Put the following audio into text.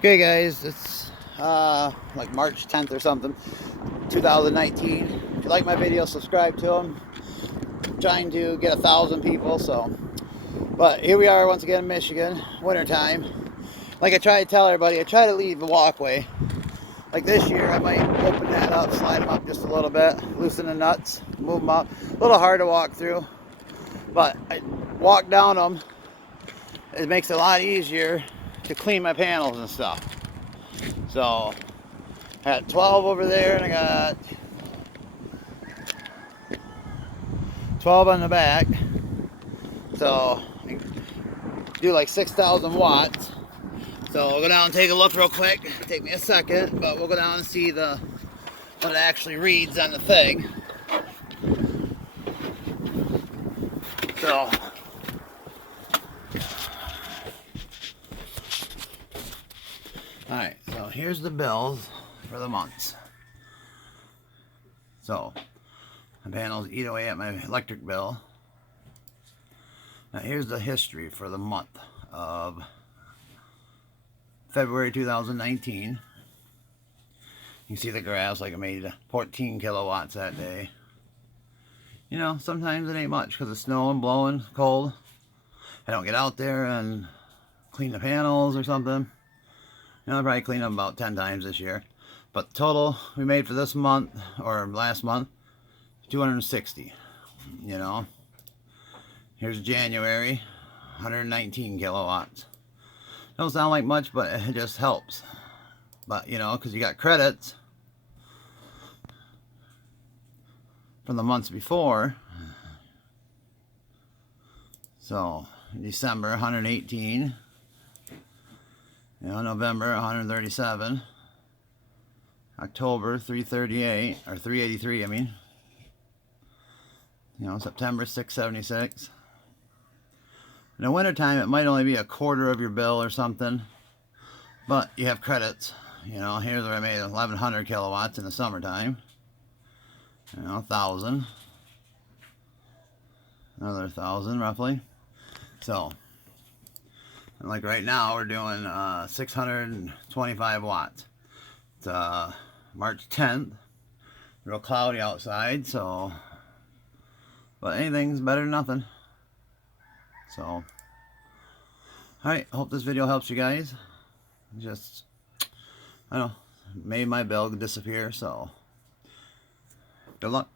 Okay guys, it's like March 10th or something, 2019. If you like my video, subscribe to them. I'm trying to get 1,000 people, so. But here we are once again in Michigan, winter time. Like I try to tell everybody, I try to leave the walkway. Like this year, I might open that up, slide them up just a little bit, loosen the nuts, move them up. A little hard to walk through, but I walk down them. It makes it a lot easier to clean my panels and stuff. So I got 12 over there, and I got 12 on the back. So I do like 6,000 watts. So we'll go down and take a look real quick. Take me a second, but we'll go down and see what it actually reads on the thing. So alright, so here's the bills for the months. So my panels eat away at my electric bill. Now here's the history for the month of February 2019. You see the graphs, like I made 14 kilowatts that day. You know, sometimes it ain't much because it's snowing, blowing, cold. I don't get out there and clean the panels or something. You know, I'll probably clean them about 10 times this year. But total we made for this month, or last month, 260. You know. Here's January, 119 kilowatts. Don't sound like much, but it just helps. But, you know, because you got credits from the months before. So, December, 118. You know, November, 137. October, 338, or 383, I mean. You know, September, 676. In the wintertime, it might only be a quarter of your bill or something. But you have credits. You know, here's where I made 1,100 kilowatts in the summertime. You know, 1,000. Another 1,000 roughly. So, and like right now, we're doing 625 watts. It's March 10th. Real cloudy outside, so. But anything's better than nothing. So, alright, hope this video helps you guys. Just, I don't know, made my bill disappear, so good luck.